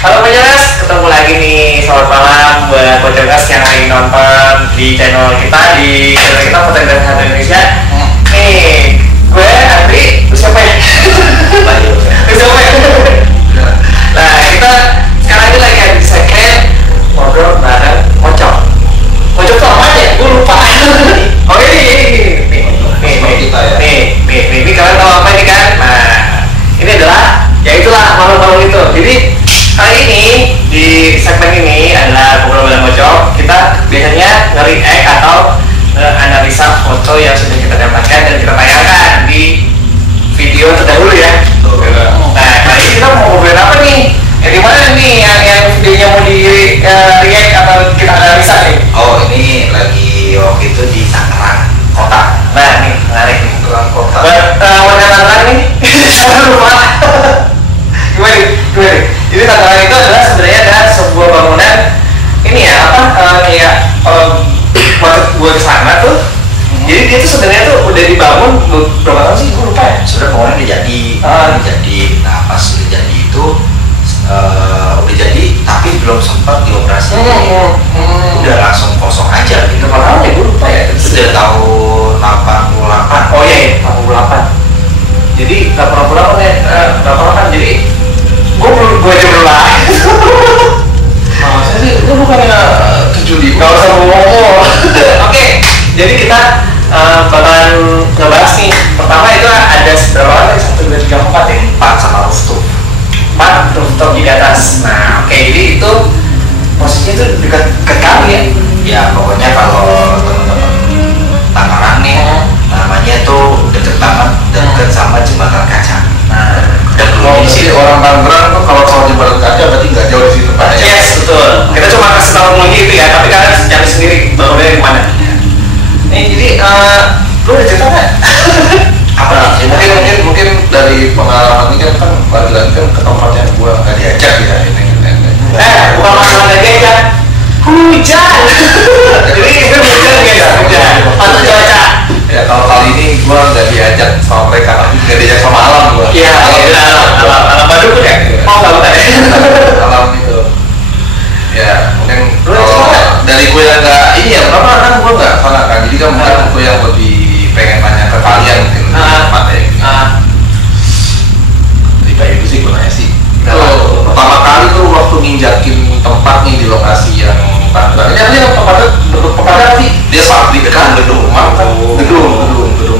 Halo Pojokas, ketemu lagi nih. Selamat malam buat Pojokas yang lagi nonton di channel kita, Fotografi Satu Indonesia. Nih, gue Andri, terus siapa ya? Terus siapa ya? Nah, kita sekarang ini lagi ada di segmen ngobrol bareng Mocok. Mocok tuh apa ya? Gue lupa. Oh ini kalian tahu apa ini kan? Nah, ini adalah, ya itulah makhluk-makhluk itu. Jadi kali ini di segmen ini adalah ngobrol bareng Mocok. Kita biasanya nge-react atau analisa foto yang sudah kita dapatkan dan kita tayangkan di video terdahulu ya. Nah, kali ini kita mau ngobrolin apa nih? Yang dimana nih yang videonya mau di react atau kita analisa nih? Oh, ini lagi waktu itu di Tangerang kota. Nah, nih menarik nih. Kota. Warga Tangerang nih. Lupa. Gimana? Jadi Tangerang itu adalah sebenarnya ada sebuah bangunan ini ya kayak waktu gue kesana tuh. Jadi dia tuh sebenarnya tuh udah dibangun berapa tahun sih? Gue lupa ya. Sudah bangunan udah jadi. Nah, pas udah jadi itu udah jadi tapi belum sempat dioperasi. Udah langsung kosong aja gitu. Berapa tahun ya? Gue lupa ya. Sudah tahun 88. Oh iya, 88. Jadi 88 ya, 88. Jadi gue aja belum lah. Maksudnya sih, itu bukannya 75? Gak usah ngomong. Oke, jadi kita bakalan ngebahas nih. Pertama itu ada berapa orang? 1, 2, 3, 4 ya? 4 sama rooftop. 4 rooftop di atas. Nah, oke, jadi itu posisinya tuh dekat kali ya? Ya pokoknya kalau teman-teman Tangerang nih namanya tuh deket banget, deket sama jembatan kaca. Nah, Kalau di si situ. orang Tangerang tuh kalau soal jembatan kaca berarti nggak jauh di situ Pak. yes, betul. Kita cuma kasih tahu mungkin itu ya, tapi kalian cari sendiri bangunannya di mana. Nih, jadi lu udah cerita nggak? Apa nih? Mungkin dari pengalaman ini kan lagi-lagi kan ke tempat yang gua nggak diajak ya ini. Bukan masalah nggak diajak, hujan. Jadi itu hujan guys, hujan. Pantau cuaca. Ya kalau kali ini gua nggak diajak sama mereka, tapi nggak diajak sama alam gua. Iya, alam Bandung tuh ya. Mau nggak bukan ya? Alam itu. Ya mungkin Lu kalau yang dari gue yang nggak ini ya pertama kan gue nggak sana kan, jadi kan mungkin gue yang lebih pengen tanya ke kalian mungkin tempat ya. Dari kayak itu sih gue nanya sih. Kalau pertama kali tuh waktu nginjakin tempat nih di lokasi yang Tangerang. Ini yang tempatnya bentuk apa sih? Dia pabrik kan gedung, gedung.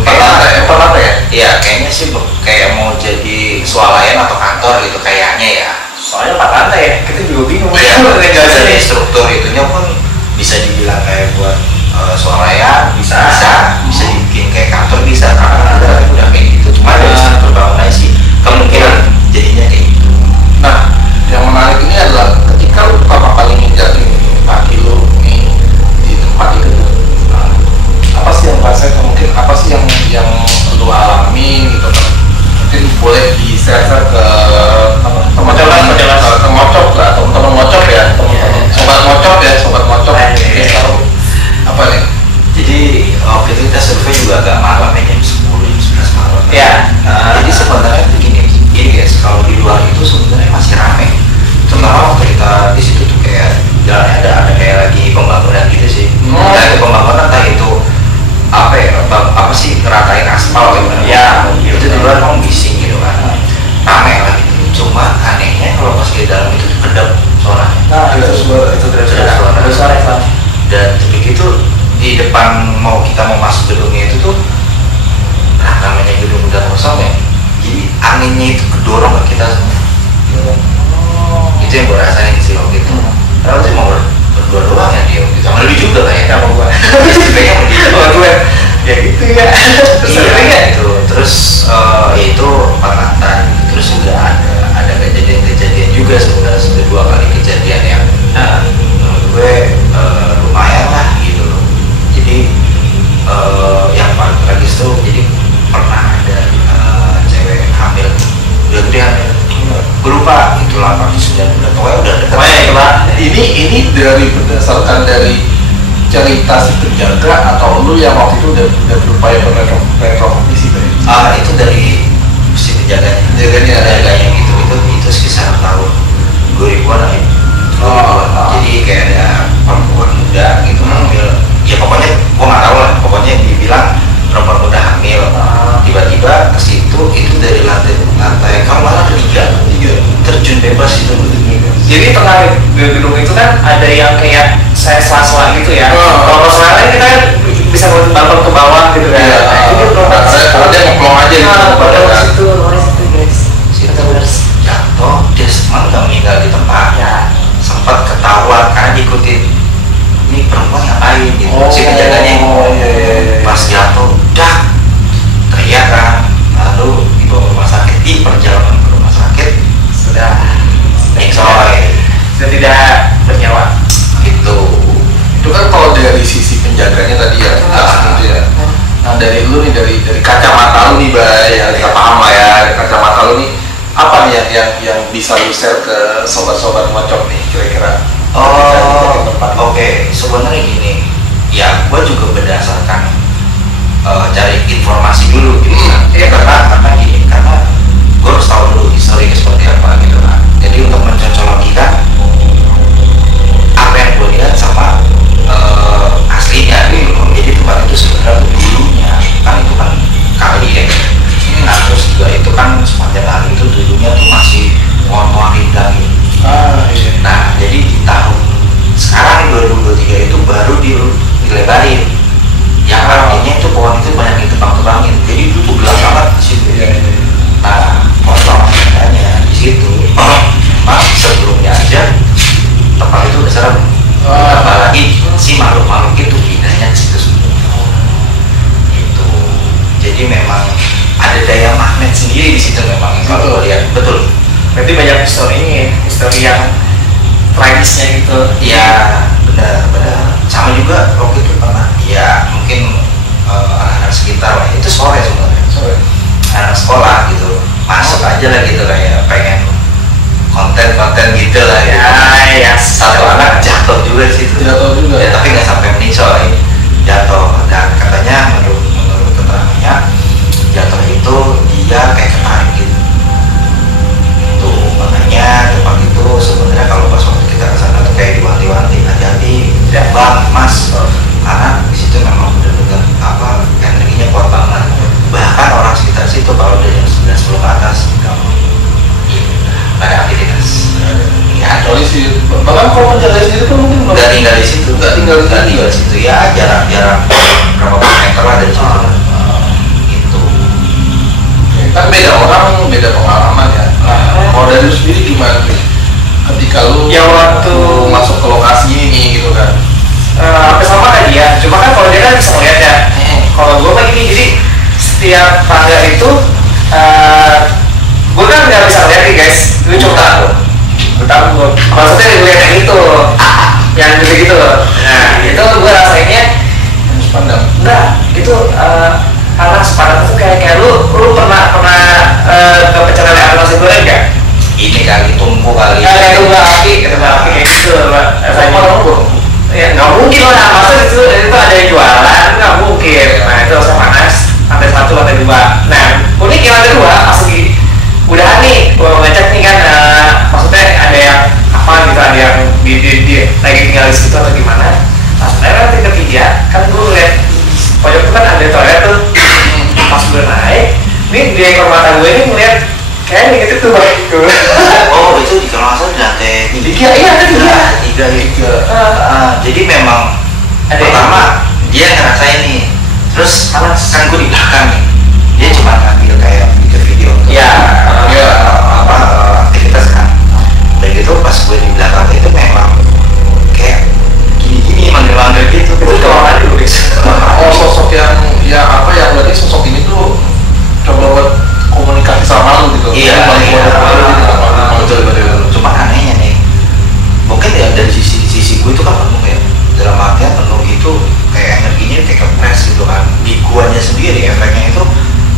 Empat lantai ya? Iya kayaknya sih kayak mau jadi swalayan atau kantor gitu kayaknya ya. Soalnya 4 lantai ya, kita juga bingung. Ya, Ngejelasin dari nih. struktur itunya pun bisa dibilang kayak buat swalayan Bisa. bisa dibikin kayak kantor bisa karena udah kayak gitu. Cuma dari struktur bangunannya sih kemungkinan jadinya kayak gitu. Nah, yang menarik ini adalah ketika lu pertama kali nginjakin kaki lu nih di tempat itu, apa sih yang rasanya mungkin apa sih yang lu alami gitu kan? Mungkin boleh di-share ke teman-teman Mocok lah, teman-teman Mocok ya, teman-teman sobat Mocok mungkin tahu apa nih? Jadi waktu itu kita survei juga agak malam ya, jam 10 jam 11 malam. Iya. Jadi sebenarnya begini guys, kalau di luar itu sebenarnya masih ramai. Terutama waktu kita di situ tuh kayak jalannya ada kayak lagi pembangunan gitu sih. Entah itu pembangunan, entah itu apa sih ngeratain aspal gitu kan. Ya, itu di luar emang bising gitu kan. Ramai lah gitu. Cuma anehnya kalau pas di dalam itu tuh kedap suaranya. Nah, itu suara. Dan begitu di depan kita mau masuk gedungnya itu tuh namanya gedung udah kosong ya, jadi anginnya itu kedorong ke kita semua. Itu yang gue rasain sih waktu itu. Kalau sih mau berdua doang ya dia gitu, sama lu juga lah ya. Sama gua. Sebenarnya mau dia. Sama gue. Ya gitu ya. Iya itu. Terus itu 4 lantai. Terus juga ada kejadian juga sebenarnya sudah 2 kali kejadian yang menurut gue lumayan lah gitu loh. Jadi yang paling tragis tuh jadi pernah ada cewek hamil, udah gede hamil. Gue lupa itu 8 bulan, pokoknya udah dekat. Ini dari berdasarkan dari cerita si penjaga atau lu yang waktu itu udah berupaya berretrofisi tadi? Itu dari si penjaganya gitu itu sekitar tahun 2000-an lah ya. 2000-an. Jadi kayak ada perempuan muda gitu hamil. Ya pokoknya gua nggak tahu lah. Pokoknya dibilang perempuan muda hamil. Tiba-tiba ke situ itu dari lantai kalau malah ketiga terjun bebas itu. Jadi tengah gedung itu kan ada yang kayak saya sela-sela gitu ya. Kalau sela kita kan bisa balkon ke bawah gitu kan. Iya. Karena dia ngeplong aja gitu. Pada situ, guys. Situ jatuh, dia emang nggak meninggal di tempat. Ya. Sempat ketahuan karena diikutin ini perempuan ngapain gitu. Si penjaganya pas jatuh, dah teriak kan. Lalu dibawa ke rumah sakit. Di perjalanan ke rumah sakit Sudah sudah tidak bernyawa. gitu. Itu kan kalau dari sisi penjaganya tadi ya, gitu ya. Nah dari lu nih, dari kacamata lu nih, Bay, ya kita paham lah ya, dari kacamata lu nih, apa nih yang bisa lu share ke sobat-sobat ngocok nih kira-kira? Oke. Sebenarnya gini, ya gue juga berdasarkan cari informasi dulu gitu kan. Karena gini, karena gue harus tahu dulu historinya seperti apa gitu kan. Jadi untuk mencocokkan apa yang gue lihat sama aslinya gitu. Jadi tempat itu sebenarnya dulunya kan itu kan kali ya. Nah terus juga itu kan sepanjang kali itu dulunya tuh masih pohon-pohon rindang gitu. Iya. Nah jadi di tahun sekarang 2023 itu baru dilebarin. Yang artinya itu pohon itu banyak ditebang-tebangin. Jadi itu gelap banget di situ. Nah kosong katanya di situ. Sebelumnya aja tempat itu udah serem. Apalagi si makhluk-makhluk itu pindahnya ke situ semua. Itu. Jadi memang ada daya magnet sendiri di situ memang kalau lihat betul. Berarti banyak histori yang tragisnya gitu. Iya benar. Sama juga waktu itu pernah. Ya mungkin anak-anak sekitar lah. Itu sore sebenarnya. Anak sekolah gitu masuk aja lah gitu kayak pengen konten gitu lah Ya. Satu anak jatuh juga di situ. Ya, tapi nggak sampai meninggal ini jatuh. Dan katanya menurut keterangannya jatuh itu dia kayak ketarik gitu. Tuh makanya tempat itu sebenarnya kalau pas waktu kita kesana tuh kayak diwanti-wanti, hati-hati bang mas, karena di situ memang benar-benar energinya kuat banget. Bahkan orang sekitar situ kalau udah jam 9-10 ke atas pada aktivitas. Ya, Polisi, bahkan kalau penjaga sendiri kan mungkin nggak tinggal di situ. Ya jarak berapa meter lah dari situ. Itu. kan beda orang, beda pengalaman ya. Kalau dari lu sendiri gimana sih? Ketika lu Ya waktu masuk ke lokasi ini gitu kan. hampir sama kayak dia, cuma kan kalau dia kan bisa ngeliat ya. Kalau gue kayak gini, jadi setiap tangga itu gue kan nggak bisa ngeliat nih guys, itu cuma tahu maksudnya gue yang itu yang gitu nah itu gue rasainnya Pandang. enggak itu karena sepadan itu kayak lu pernah kepecetan air nasi goreng nggak? Ini kali tunggu kali. Kayak tunggu api kayak gitu rasanya. Ya nggak mungkin lah, masa itu ada yang jualan, nggak mungkin. Nah itu rasa panas, lantai 1, lantai 2. Nah unik yang lantai 2 pas lagi udah nih, gua ngecek nih kan, maksudnya ada yang apa gitu, ada yang di lagi tinggal di situ atau gimana. Pas lantai ketiga kan gua ngeliat pojok itu kan ada toilet tuh. Pas gue naik, nih di ekor mata gue ini ngeliat kayak gitu tuh gitu. Oh itu di kalau nggak salah di lantai tiga. Jadi memang Ada pertama dia ngerasain nih, terus kan gue di belakang nih, dia cuma ngambil kayak video untuk aktivitas kan. Dan gitu pas gue di belakang itu memang kayak gini manggil gitu. Itu doang aja guys. Oh sosok yang berarti sosok ini tuh coba buat komunikasi sama lu gitu. Iya. Betul. Cuma anehnya nih, mungkin ya dari sisi gue itu kan penuh ya, dalam artian penuh itu kayak energinya kayak kepres gitu kan. Di guanya sendiri efeknya itu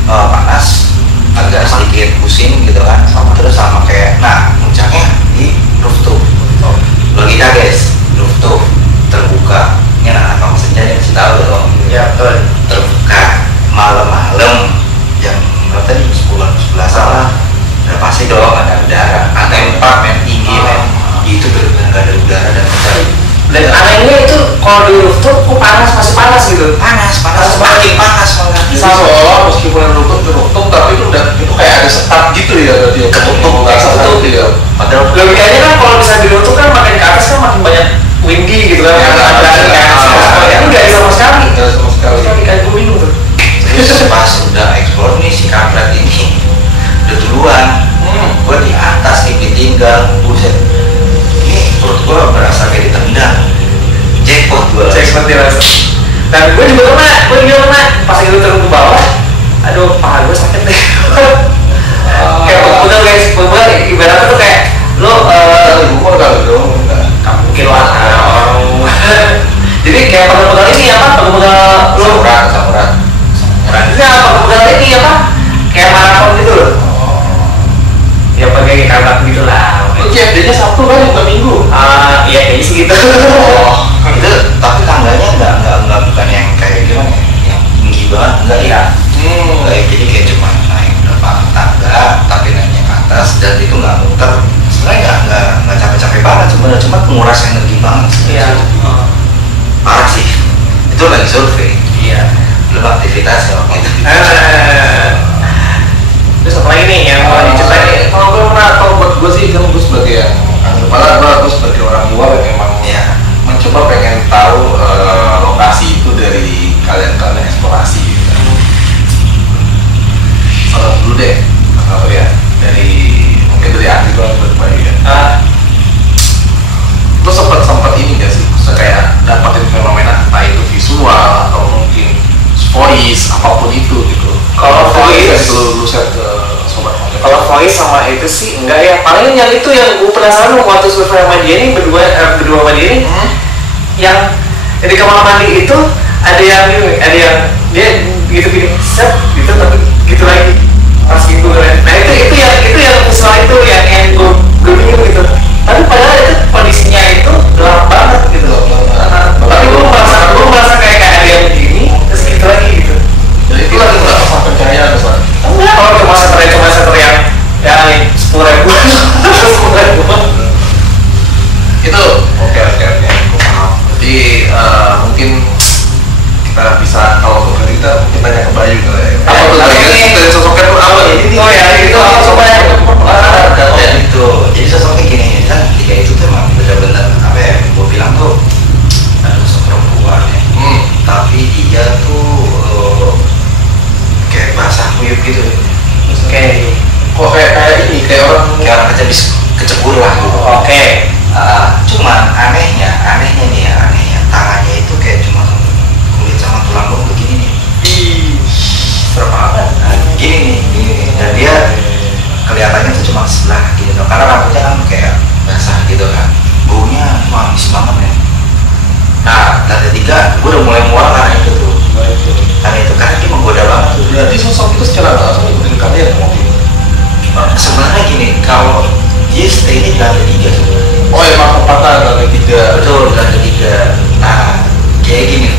panas, agak sedikit pusing gitu kan, sama kalau di rooftop kok panas, masih panas gitu. Panas makin panas malah. Jadi seolah meskipun yang rooftop tapi itu kayak ada sekat gitu ya, dia Ketutup, ya. Padahal Logikanya kan kalau bisa di rooftop kan makin ke atas kan makin banyak windy gitu kan, ada kan, enggak sama sekali. Nggak sama sekali. Kayak gue bingung tuh. terus pas udah eksplor nih si kampret ini udah duluan, gue di atas nih ditinggal, buset, ini perut gue berasa kayak ditendang, jackpot gue. Jackpot dirasa. Dan gue juga kena, pas itu turun ke bawah, aduh paha gue sakit deh. Kayak pegal guys, pegal ibaratnya tuh kayak lo umur kali dong, mungkin orang. Jadi kayak pegal ini apa? Pegal lo. samuran. Ini apa? Pegal ini apa? Kayak maraton gitu loh. Ya pakai karbat gitu lah. Lu CFD-nya Sabtu kan, bukan Minggu? Iya kayaknya sih gitu. Itu tapi tangganya nggak bukan yang kayak gimana ya, yang tinggi banget, enggak ya. Jadi kayak cuma naik berapa tangga tapi naiknya ke atas dan itu nggak muter. Sebenarnya nggak capek-capek banget, cuma menguras energi banget. Iya. Parah sih. Itu lagi survei. Iya. Belum aktivitas ya waktu itu. Terus apa lagi nih yang mau diceritain? Kalau gue pernah, kalau buat gue sih, kan gue sebagai yang kepala, gue sebagai orang luar yang emang mencoba pengen tahu lokasi itu dari kalian eksplorasi gitu kan. Salah dulu deh, apa ya, mungkin dari Andi gue berbagi ya. Lo sempet ini gak sih, kayak dapetin fenomena entah itu visual atau mungkin voice, apapun itu gitu. Kalau voice, lu share ke sobat konten. kalau voice sama itu sih enggak ya. Paling yang itu yang gue penasaran waktu survei sama dia ini berdua sama dia ini, yang di kamar mandi itu ada yang dia gitu gini, set gitu tapi gitu lagi pas gitu kan. Nah itu yang visual itu yang gue bingung gitu. Tapi padahal itu kondisinya itu gelap banget gitu. Tapi gue merasa kayak ada yang begini terus gitu lagi gitu. Jadi itu lagi nggak pasang pencahayaan Ustaz? Enggak, kalau cuma seter yang 10.000 Itu oke. Jadi mungkin kita bisa, kalau untuk kita tanya ke Bayu kali ya. Apa tuh dari sosoknya tuh apa? Oh ya, itu sosoknya Dan itu, jadi sosoknya gini kan, ketika itu tuh emang bener-bener apa ya, gue bilang tuh ada sosok perempuan ya, tapi dia tuh kayak basah kuyup gitu. Oke. Kok kayak ini, kayak orang kecebur lah gitu. Oke. Cuman anehnya tangannya itu kayak cuma kulit sama tulang doang begini nih. serem banget. Gini nih, dan dia kelihatannya tuh cuma sebelah kaki gitu, karena rambutnya kan kayak basah gitu kan, baunya manis banget ya. Nah, dan ketiga gue udah mulai mual karena itu tuh, karena dia menggoda banget tuh. Berarti sosok itu secara langsung ikutin kalian mungkin. Sebenarnya gini, kalau dia stay ini di lantai 3 sebenarnya. Oh emang tempatnya lantai 3. Betul, lantai 3. Nah, kayak gini,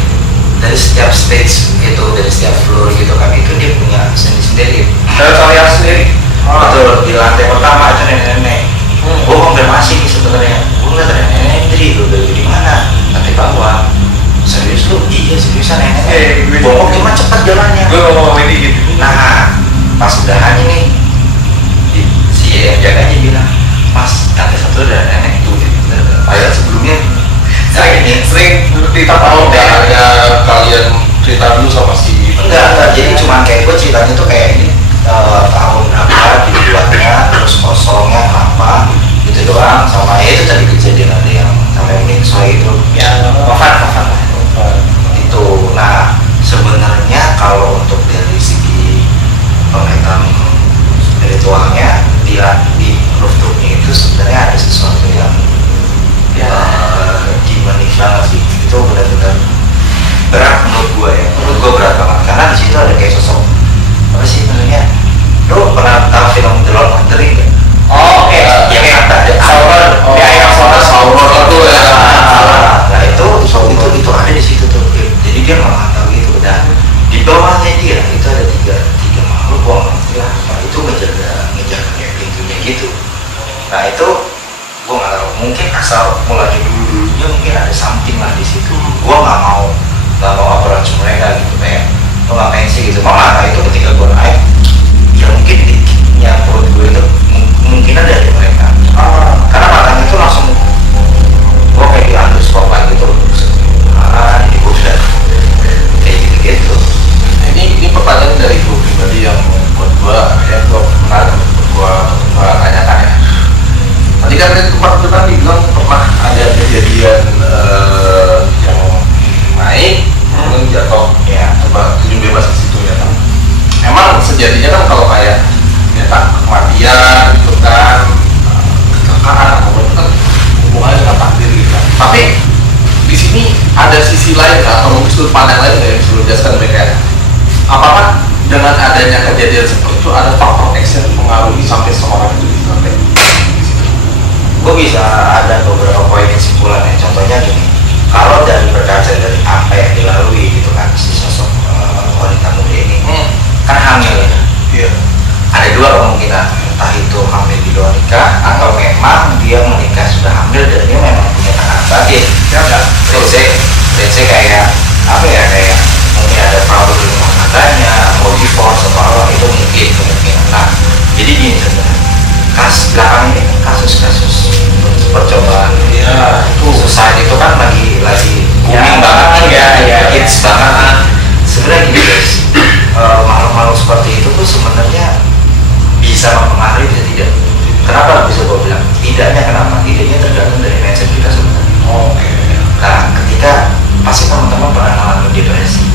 dari setiap stage gitu, dari setiap floor gitu kan, itu dia punya sendiri. Teritorial sendiri. Betul, di lantai pertama itu nenek-nenek. Gue konfirmasi nih sebenarnya, gue ngeliat ada nenek di mana? Lantai bawah. Serius lu? Iya seriusan nenek. Bongkok cuma cepet jalannya. Gue ngomong ini gitu. Nah, pas udahannya nih, si yang jaganya bilang, Mas, lantai 1 ada nenek tuh. Padahal sebelumnya sering kita Tahu tahu nggak ada kalian cerita dulu sama si? enggak, jadi cuma kayak gue ceritanya tuh kayak ini tahun berapa dibuatnya, terus kosongnya kenapa gitu doang, sama ya itu tadi kejadian ada yang sampai ini soal itu yang wafat itu. Nah, sebenarnya kalau untuk dari segi pemetaan spiritualnya di rooftopnya itu sebenarnya ada sesuatu yang gimana banget sih, itu benar-benar berat menurut gue berat banget, karena di situ ada kayak sosok apa sih namanya, lo pernah tahu film The Lord of the Rings nggak? Oh oke. Yang ada Sauron, ya yang Sauron itu ya. Nah itu ada di situ tuh, jadi dia memantau gitu, dan di bawahnya dia itu ada tiga makhluk, gua nggak ngerti lah, nah, itu ngejaga kayak pintunya gitu. Nah itu gua nggak tahu, mungkin asal mulanya dulunya dia mungkin ada something lah di situ. Gue nggak mau approach mereka gitu, kayak lo ngapain sih gitu. Malah itu ketika gue naik, ya mungkin dikitnya perut gue itu kemungkinan dari mereka. Karena matanya itu langsung gue kayak di underscore gitu. Ini gue udah kayak gitu. Ini pertanyaan dari gue pribadi yang buat gue menarik untuk gue tanyakan ya. Tadi kan tempat itu kan dibilang pernah ada kejadian yang naik kemudian jatuh, ya coba terjun bebas di situ ya kan. Emang sejatinya kan kalau kayak kematian gitu kan, kecelakaan apapun itu kan hubungannya dengan takdir gitu kan. Tapi di sini ada sisi lain atau mungkin sudut pandang lain yang bisa dijelaskan mereka. Apakah dengan adanya kejadian seperti itu ada faktor X yang mempengaruhi sampai seorang itu sampai di situ? Gue bisa ada beberapa poin kesimpulan ya. Contohnya gini, kalau dari berkaca dari apa yang dilalui gitu kan si sosok wanita muda ini kan hamil ya. Iya. Ada dua kemungkinan, entah itu hamil di luar nikah atau memang dia menikah sudah hamil dan dia memang punya tekanan batin. Ya enggak. Let's say kayak apa ya, kayak mungkin ada problem di rumah tangganya, mau divorce atau apa, itu mungkin kemungkinan. Nah, jadi gini sebenarnya, belakangan ini kasus-kasus percobaan Iya, itu suicide itu kan lagi booming banget ya, hits banget. Sebenarnya gini guys, makhluk-makhluk seperti itu tuh sebenarnya bisa mempengaruhi bisa tidak. Kenapa bisa gue bilang tidaknya? Kenapa? Tidaknya tergantung dari mindset kita sebenarnya. oke. Nah, ketika pasti teman-teman pernah ngalamin depresi,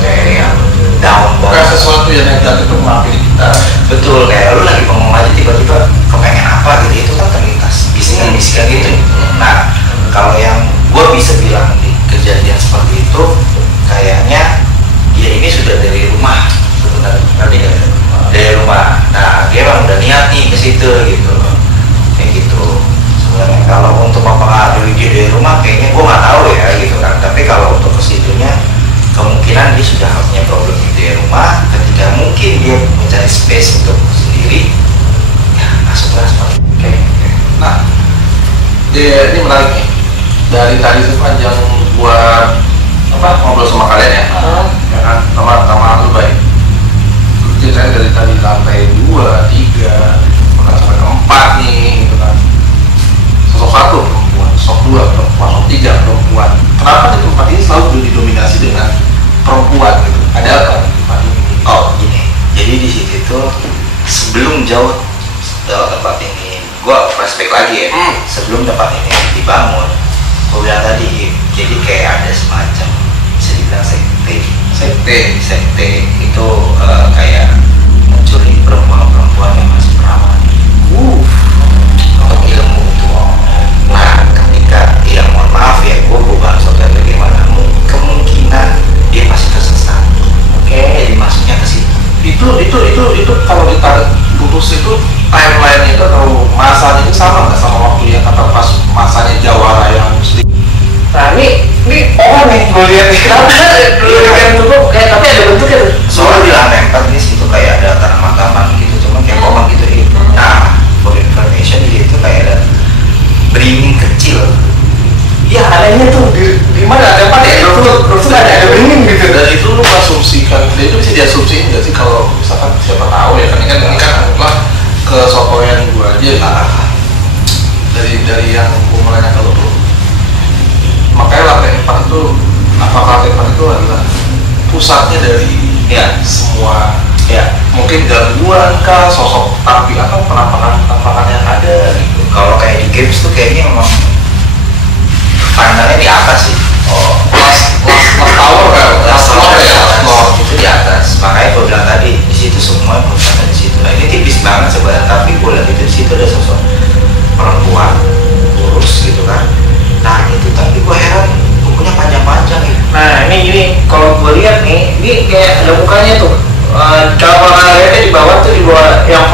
kayak yang down Bukan banget. sesuatu yang negatif itu menghampiri kita. Betul, kayak lu lagi bengong aja tiba-tiba kepengen apa gitu, itu kan terlintas bisikan-bisikan gitu. Nah, kalau yang gue bisa bilang di kejadian seperti itu, kayaknya dia ini sudah dari rumah sebenarnya, ngerti nggak? Dari rumah. Nah, dia emang udah niat nih ke situ gitu, kayak gitu. Sebenarnya kalau untuk mempengaruhi dia dari rumah, kayaknya gue nggak tahu ya gitu kan. Tapi kalau untuk ke situnya, kemungkinan dia sudah punya problem di rumah. Ketika mungkin dia mencari space untuk sendiri, ya masuklah seperti itu. Oke. Nah, ini menarik nih. Dari tadi sepanjang gua ngobrol sama kalian ya, ya kan, sama lu baik. Ceritanya dari tadi lantai 2, 3, bahkan sampai ke 4 nih, gitu kan. Sosok 1 perempuan, sosok 2 perempuan, sosok 3 perempuan. Kenapa di tempat ini selalu didominasi dengan perempuan gitu? Ada apa di tempat ini? Oh gini, jadi di situ tuh sebelum jauh tempat ini, gua flashback lagi ya. Sebelum tempat ini dibangun, gua bilang tadi, jadi kayak ada semacam bisa dibilang sekte itu kayak mencuri perempuan-perempuan yang masih perawan untuk ilmu itu. Nah, ketika ya mohon maaf ya, gua bahas soal bagaimana kemungkinan dia pasti tersesat. Jadi masuknya ke situ. Itu kalau ditarik lurus itu timeline itu atau masanya itu sama nggak sama waktu yang kata pas masanya Jawara yang muslim? Nah ini pohon nih, gue lihat nih. Kenapa kan dulu kayak tapi ada bentuknya tuh. Soalnya di lantai 4 di situ kayak ada tanaman-tanaman gitu, cuman kayak pohon gitu ya. Nah, for information di situ kayak ada beringin kecil. Iya anehnya tuh di mana ada empat ya? Terus ada beringin gitu. Dan itu lu asumsikan, itu bisa diasumsiin nggak sih kalau misalkan siapa tahu ya kan ini kan anggaplah kesotoyan gua aja lah. Dari yang gua menanyakan lo tuh, makanya lantai 4 itu, apakah lantai 4 itu adalah pusatnya dari semua mungkin gangguan kah, sosok tampil atau penampakan yang ada gitu. Kalau kayak di games tuh kayaknya memang pandangannya di atas sih. Last tower kan, last floor ya, itu di atas. Makanya gue bilang tadi di situ semua pusatnya di situ. Nah ini tipis banget sebenarnya, tapi gue lihat itu di situ ada sosok perempuan kurus gitu kan. Nah itu tapi gue heran kukunya panjang-panjang gitu. Nah ini kalau gue lihat nih, ini kayak ada mukanya tuh. Kalau lihatnya di bawah tuh, di bawah yang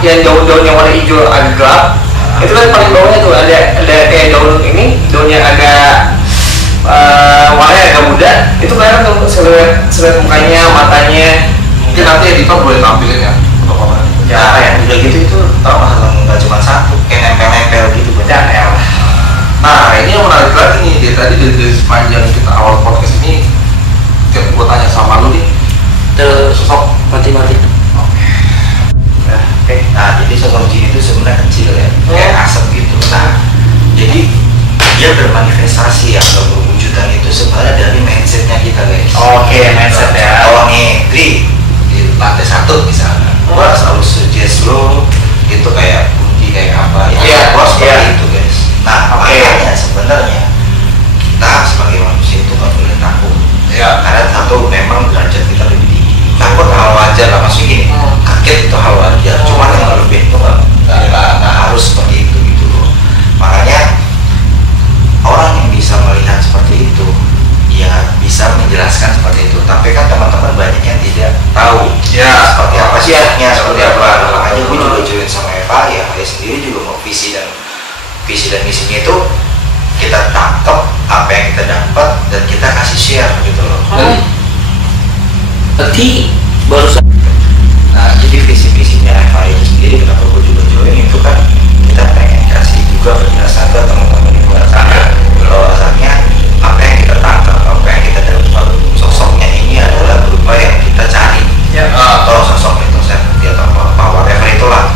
yang daun-daun yang warna hijau agak gelap. Itu kan paling bawahnya tuh ada kayak daun ini, daunnya agak warnanya agak muda. Itu kelihatan tuh siluet mukanya, matanya. Mungkin nanti editor boleh tampilin ya foto-fotonya. Ya udah gitu itu tau nggak cuma satu, kayak nempel-nempel gitu banyak. Ya. Nah Nah ini yang menarik lagi nih, dari tadi dari sepanjang kita awal podcast ini, tiap gue tanya sama lu nih, sosok mati-mati. Nah, jadi sosok jin itu sebenarnya kecil ya, kayak asap gitu. Nah, jadi dia bermanifestasi ya, atau berwujudan itu sebenarnya dari mindsetnya kita guys. Oke, mindset ya. Kalau nih, Tri, di lantai 1 misalnya, gua selalu suggest lo itu kayak kunci kayak apa, Iya, gua seperti iya. itu guys. Nah, Oke. makanya sebenarnya kita sebagai manusia itu nggak boleh takut. ya. Karena satu memang derajat kita lebih tinggi. Takut hal wajar lah, maksudnya gini, kaget itu hal wajar. Cuman yang lebih itu nggak harus seperti itu gitu loh. Makanya orang yang bisa melihat seperti itu, ya bisa menjelaskan seperti itu. Tapi kan teman-teman banyak yang tidak tahu Ya. seperti apa siapnya, Ya. seperti apa. Makanya gue juga join sama Eva, ya saya sendiri juga mau visi dan misinya itu kita tangkap apa yang kita dapat dan kita kasih share gitu loh. Berarti barusan Nah, jadi visi-visinya Eva itu sendiri, kenapa gue juga join itu kan kita pengen kasih juga penjelasan ke teman-teman di luar sana bahwasannya apa yang kita tangkap, apa yang kita dapat, sosoknya ini adalah berupa yang kita cari Ya. atau sosok itu saya atau apa whatever itulah.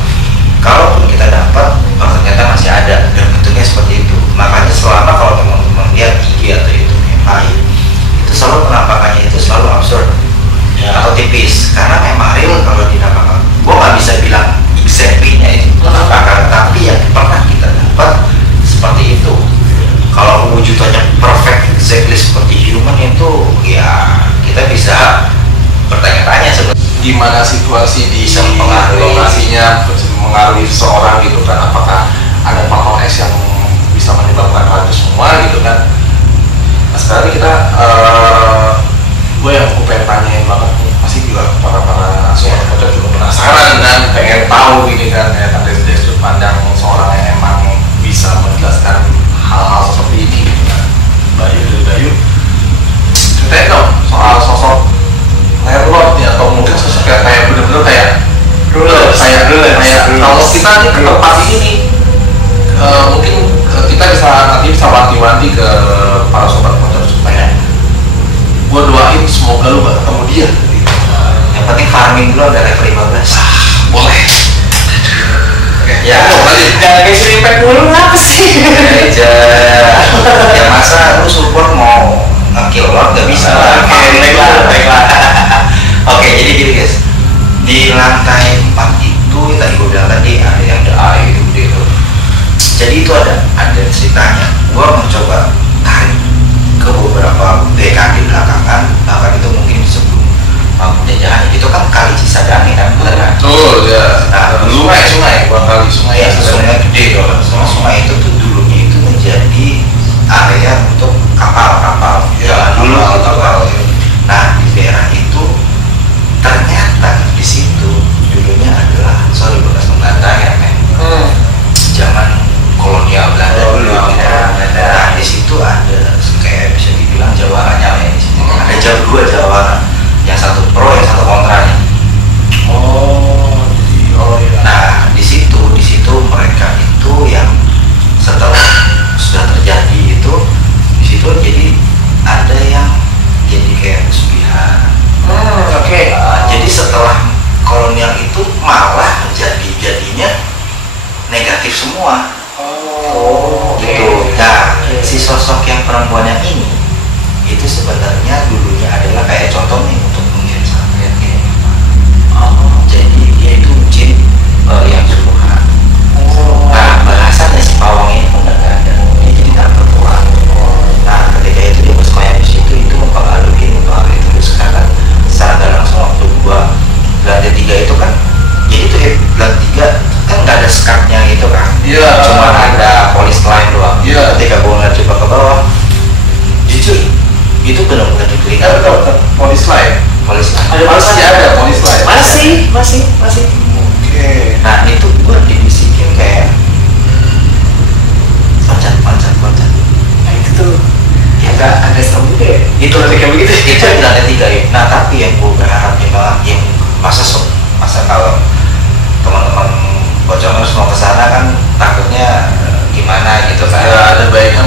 Kalaupun kita dapat, ternyata masih ada dan bentuknya seperti itu. Makanya selama kalau teman-teman lihat IG atau YouTube Eva itu selalu penampakannya itu selalu absurd atau tipis, karena memang real kalau dinampakkan. Gue nggak bisa bilang exactly-nya itu penampakan, tapi yang pernah kita dapat seperti itu. Kalau wujudnya perfect exactly seperti human itu, ya kita bisa bertanya-tanya sebenarnya. Gimana situasi di Bisa mempengaruhi. lokasinya mengaruhi seseorang gitu kan, apakah ada faktor X yang bisa menyebabkan hal itu semua gitu kan. Nah sekarang kita gue yang gue pengen tanyain banget nih, pasti juga para seorang pocong juga penasaran kan, pengen tahu gini kan ya, dari sudut pandang seorang yang emang bisa menjelaskan hal-hal seperti ini gitu kan. Bayu ceritain dong soal sosok landlord nih, atau mungkin sosok yang kayak bener-bener kayak kalau kita nih ke tempat ini nih, mungkin kita nanti bisa wanti-wanti ke para sobat pocong supaya gue doain semoga lu gak ketemu dia gitu. Yang penting farming dulu ada level 15. Boleh. Oke. Ya. Lanjut. Jangan kayak selimpet mulu, apa sih? Aja. Ya masa lu support mau nge-kill lot gak bisa lah. Oke, baiklah. Oke, jadi gini guys, di lantai 4 itu tadi gue bilang tadi ada yang ada air gede itu. Jadi itu ada ceritanya. Gue mencoba tarik ke beberapa dekade belakangan, bahkan itu mungkin sebelum penjajahan. Itu kan kali Cisadane kan, benar kan? Betul ya. Nah, sungai bukan kali sungai Ya, ya. sungai gede dong. Sungai itu tuh dulunya itu menjadi area untuk kapal-kapal. Ya, Dulu gitu kapal. kan. Nah, di daerah itu ternyata di situ dulunya adalah bekas Belanda ya men. Zaman kolonial Belanda dulu. Ya. Nah, di situ ada kayak bisa dibilang jawarannya lah ya di situ. Ada dua jawara, yang satu pro, yang satu kontranya. Oh iya. Nah, di situ mereka itu yang setelah sudah terjadi itu, di situ jadi ada yang jadi kayak pesugihan. Oke. Jadi setelah kolonial itu malah jadinya negatif semua. Oh, Gitu. Nah, si sosok yang perempuan yang ini itu sebenarnya dulunya adalah kayak contoh nih untuk mengirim sampai kayak apa. Jadi dia itu jin yang suruhan. Nah, bahasannya si pawang ini pun nggak ada. Dia jadi tak bertuan. Nah, ketika itu dia bersemayam di situ, itu mempengaruhi terus sekarang secara nggak langsung waktu gua lantai 3 itu kan, jadi tuh lantai 3 kan nggak ada skaknya gitu kan. Iya. Cuma ada polis line doang. Iya. Ketika gua ngeliat coba ke bawah, jujur itu benar-benar di telinga Polis lain. polis line. Ada Masih ada polis lain. Masih. Oke. Nah itu gua dibisikin kayak loncat. Nah itu tuh agak serem juga ya. Itu kayak begitu. Itu di lantai 3 ya. Nah tapi yang gua berharapnya malah yang masa kalau teman-teman pocongers mau ke sana kan takutnya gimana gitu kan. Ya ada baiknya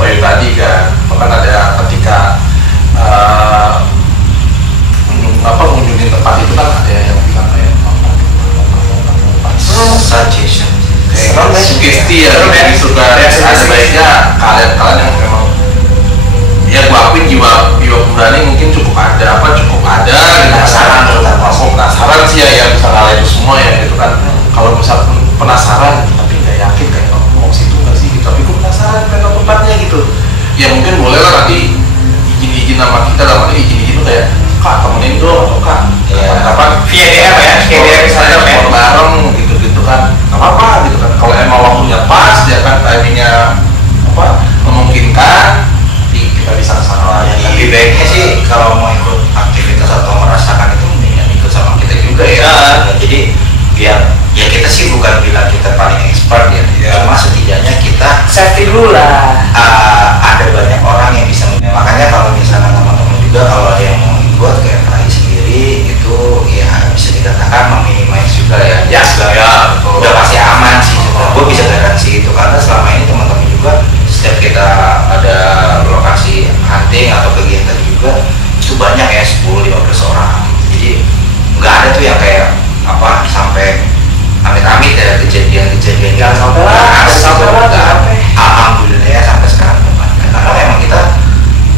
pribadi kan. Bahkan ada ketika mengunjungi tempat itu kan ada yang bilang kayak suggestion. Sugesti ya, jadi suka ada baiknya kalian yang memang ya gua akuin jiwa berani mungkin cukup ada gitu. Penasaran sih ya bisa ngalahin itu semua ya gitu kan. Kalau misal penasaran tapi nggak yakin kayak mau situ nggak sih gitu, tapi gua penasaran pengen tempatnya gitu ya, mungkin boleh lah nanti izin sama kita lah, nanti izin kayak kak temenin dong atau kak kapan via DM ya, via DM misalnya ya, bareng gitu kan, nggak apa-apa gitu kan. Kalau emang waktunya pas ya kan, timingnya memungkinkan, kita bisa kesana lagi. Lebih baiknya sih kalau mau ikut aktivitas atau merasakan itu mendingan ikut sama kita juga ya. Jadi biar ya kita sih bukan bilang kita paling expert ya, cuma setidaknya kita safety dulu lah. Ada banyak orang yang bisa, makanya kalau misalnya teman-teman juga kalau ada yang mau ikut kayak Rai sendiri itu ya bisa dikatakan meminimais juga ya. Ya, Udah pasti aman sih. Gue bisa garansi itu karena selama ini teman-teman juga setiap kita ada lokasi hunting atau kegiatan juga itu banyak ya 10-15 orang. Jadi nggak ada tuh yang kayak sampai amit-amit ya kejadian Jangan sampai lah. Alhamdulillah ya sampai sekarang karena memang kita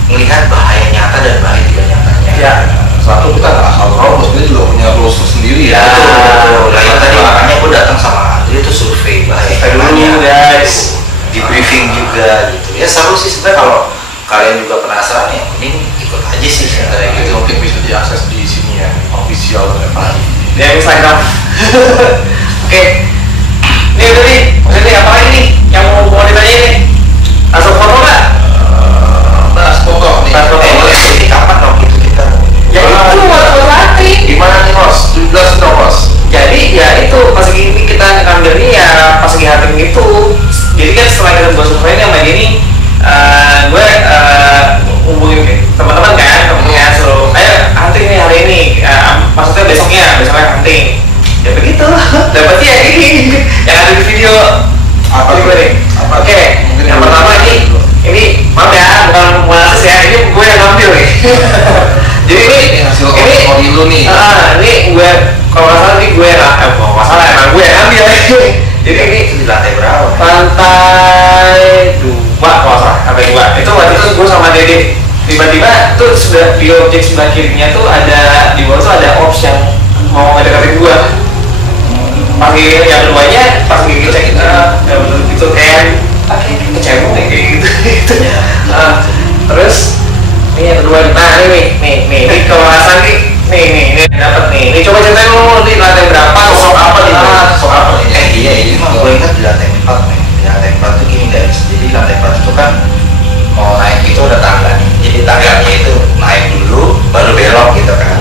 melihat bahaya nyata dan bahaya tidak nyatanya. Ya. Satu kita nggak asal terobos, kita juga punya rules tersendiri ya. Lah itu tadi makanya gue datang sama Andri itu survei bahaya dulu guys, di briefing juga gitu. Ya seru sih sebenarnya kalau kalian juga penasaran ya mending ikut aja sih sebenarnya Itu gitu. mungkin bisa diakses di sini ya, official dan di Instagram. Oke, nih udah nih, maksudnya apa lagi nih yang mau ditanya nih? Langsung foto nggak? bahas foto nih. Ini kapan dong itu kita? Ya itu buat nanti. Gimana nih Bos? 17 dong Bos. Jadi ya itu pas ini kita ngambilnya ya pas lagi hunting gitu. Jadi kan setelah kita buat survei sama gini, gue hubungin teman-teman kan, temennya suruh ayo hunting nih hari ini. Maksudnya besoknya hunting. Ya begitu, dapetnya ya ini yang ada di video. Apa gue nih? Apa? Oke, yang pertama ini maaf ya, bukan mengasis ya, ini gue yang ngambil nih. Jadi ini hasil ori lu nih. Ini gue kalau nggak salah nih gue kalau nggak salah emang gue yang ngambil. Jadi ini Di lantai berapa? lantai 2 kalau salah, lantai 2. Itu waktu itu gue sama Dede tiba-tiba tuh sudah di objek sebelah kirinya tuh ada di bawah tuh ada ops yang mau ngedekatin gue. Pagi yang keduanya pas gigi cek gitu kayak kecebong kayak gitu gitu. Terus ini yang kedua, nah ini kalau rasa nih dapat nih coba ceritain lu di lantai berapa, Sok apa nih? Sok apa nih? Iya ini mah gue ingat di lantai 4 nih. Di lantai 4 tuh gini guys. Jadi di lantai 4 itu kan mau naik itu ada tangga nih. Jadi tangganya itu naik dulu baru belok gitu kan.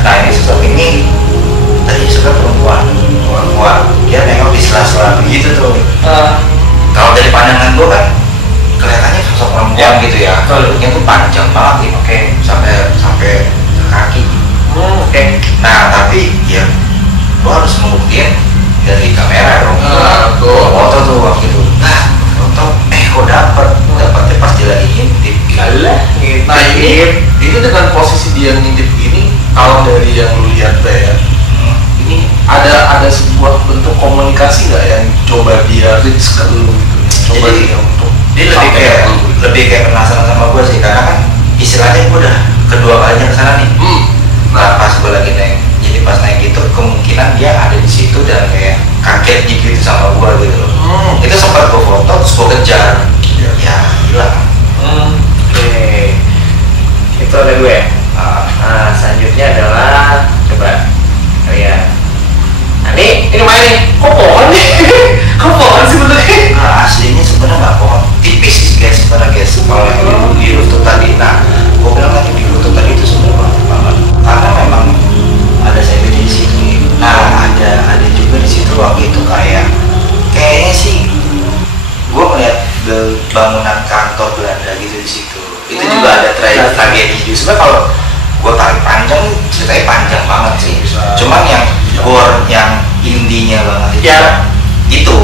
Nah ini sosok ini tadi suka perempuan. Dia nengok di sela-sela begitu tuh. Kalau dari pandangan gue kan kelihatannya sosok perempuan gitu ya. Rambutnya tuh panjang banget nih, oke, sampai ke kaki. Oke. Nah tapi ya gue harus membuktiin dari kamera dong. Foto tuh waktu itu. Nah foto kok dapetnya pas dia lagi ngintip. Alah, Nah ini dengan posisi dia ngintip ini, kalau dari yang lu lihat ya, ini ada sebuah bentuk komunikasi nggak yang coba dia reach ke lu gitu? Coba Jadi, dia untuk dia lebih kayak penasaran sama gue sih, karena kan istilahnya gue udah kedua kalinya kesana nih. Nah pas gue lagi naik, jadi pas naik itu kemungkinan dia ada di situ dan kayak kaget gitu sama gue gitu loh. Itu sempat gue foto terus gue kejar. Ya hilang. Oke. Itu ada gue. Nah selanjutnya adalah coba kalian. Nah ini lumayan nih. Kok pohon nih? Kok pohon sih bentuknya? Nah aslinya sebenarnya nggak pohon, tipis sih guys sebenarnya guys. Kalau yang di lutut tadi, nah gue bilang tadi di lutut tadi itu sebenarnya banget karena memang ada saya di situ. Nah ada juga di situ waktu itu kayaknya sih gue melihat bangunan kantor Belanda gitu di situ. Itu juga ada tragedi juga. Sebenarnya kalau gue tarik panjang ceritanya panjang banget sih. Cuman yang core yang intinya banget itu Ya. itu.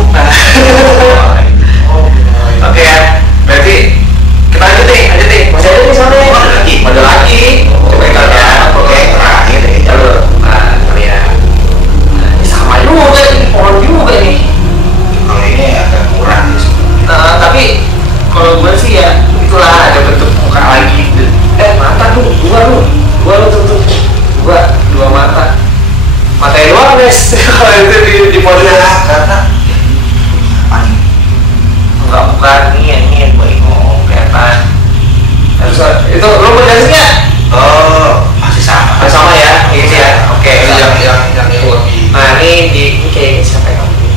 Oke ya. Berarti Kita lanjutin, masih ada nih soalnya. Ada lagi. Coba ikat ya. Oke, terakhir deh. Jalur. Nah, kalian. Nah, ini sama juga, ini pohon juga nih. Kalau ini agak kurang sih. Nah, tapi kalau gue sih ya itulah ada bentuk muka lagi. Mata tuh, dua tuh. Dua mata. Matanya doang guys. Kalau itu di model Karena apa nih? bukan ini gue ngomong kelihatan. Terus itu lo menjelasnya? Masih sama. Sama ya, ini ya. Oke. yang lebih Nah ini kayak siapa yang ngomong?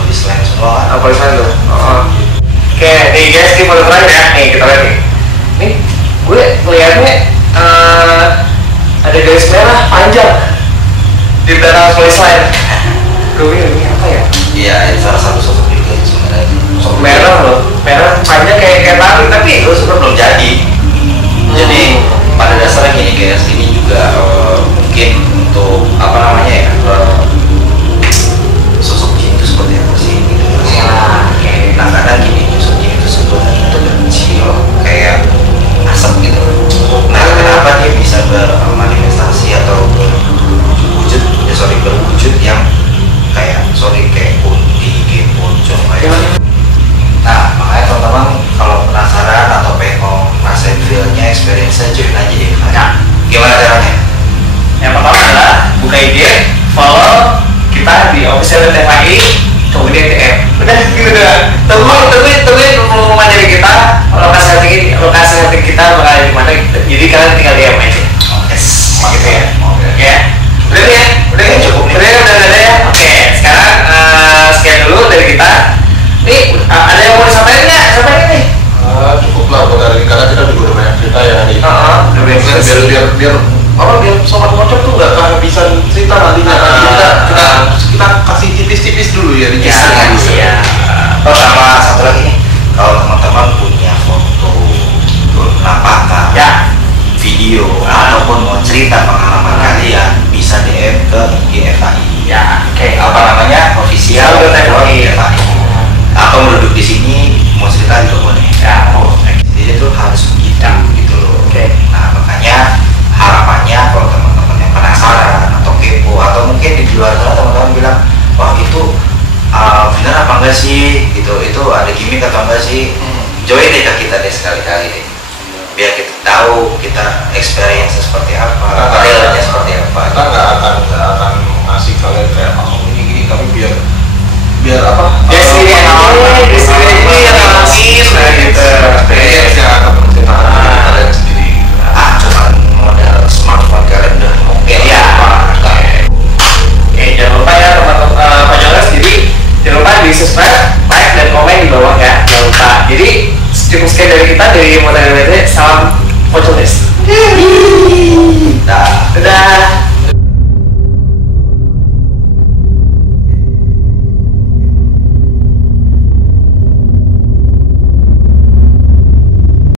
Polis lain semua. Apa tuh? Oke, nih guys, ini foto terakhir ya. Nih kita lihat nih. Nih, gue melihatnya ada garis merah panjang di belakang polis lain. Gue bingung ini apa ya? Iya, itu salah satu sosok juga sebenarnya. Sosok Merah loh, merah panjang kayak tali tapi itu sebenarnya belum jadi. Jadi pada dasarnya gini guys, ini juga mungkin untuk apa namanya ya, sosok jin itu seperti apa sih? Gitu. oke. Nah kadang gini, sosok jin itu sebetulnya itu kecil, kayak asap gitu. Nah kenapa dia bisa bermanifestasi atau berwujud, berwujud yang kayak kunti, pocong kayak. Nah makanya teman-teman kalau penasaran atau pengen ngerasain feel-nya, experience-nya, join aja deh. Nah, Gimana caranya? yang pertama adalah buka IG, follow kita di official TFI, kemudian DM. Udah gitu doang. Tungguin pengumuman dari kita, lokasi hati kita bakal di mana. Jadi kalian tinggal DM aja. Oke, Gitu ya. Oke. Ya. Udah nih ya? Udah ya? Cukup nih. Udah ada ya? Oke, sekarang sekian dulu dari kita. Nih, ada yang mau disampaikan nggak? Sampaikan nih. cukup lah buat hari ini, karena kita juga udah banyak cerita ya nih. Udah banyak cerita. biar sobat ngocok tuh nggak kehabisan cerita nantinya. Kita kasih tipis-tipis dulu ya di Iya. Sama satu lagi nih, kalau teman-teman punya foto penampakan, Ya. video ataupun mau cerita pengalaman kalian, bisa DM ke GFI. Ya, oke. Apa namanya? Official GFI. Atau duduk di sini mau cerita juga boleh. Ya, mau. Jadi itu harus begitu gitu loh. Oke. Nah makanya harapannya kalau teman-teman yang penasaran atau kepo atau mungkin di luar sana teman-teman bilang, wah itu bener apa enggak sih gitu, itu ada gimmick atau enggak sih, join deh ke kita deh sekali-kali deh, biar kita tahu kita experience seperti apa, realnya seperti apa. Kita nggak akan ngasih kalian kayak ini tapi biar apa? Destiny yang ngalamin, nah gitu. Experience yang akan menceritakan kalian sendiri. Cuman modal smartphone kalian udah oke Ya. Oke, jangan lupa ya teman-teman Pojolers, jadi jangan lupa di subscribe, like, dan komen di bawah ya. Jangan lupa. Jadi cukup sekian dari kita dari Modern Media. Salam Pojolers.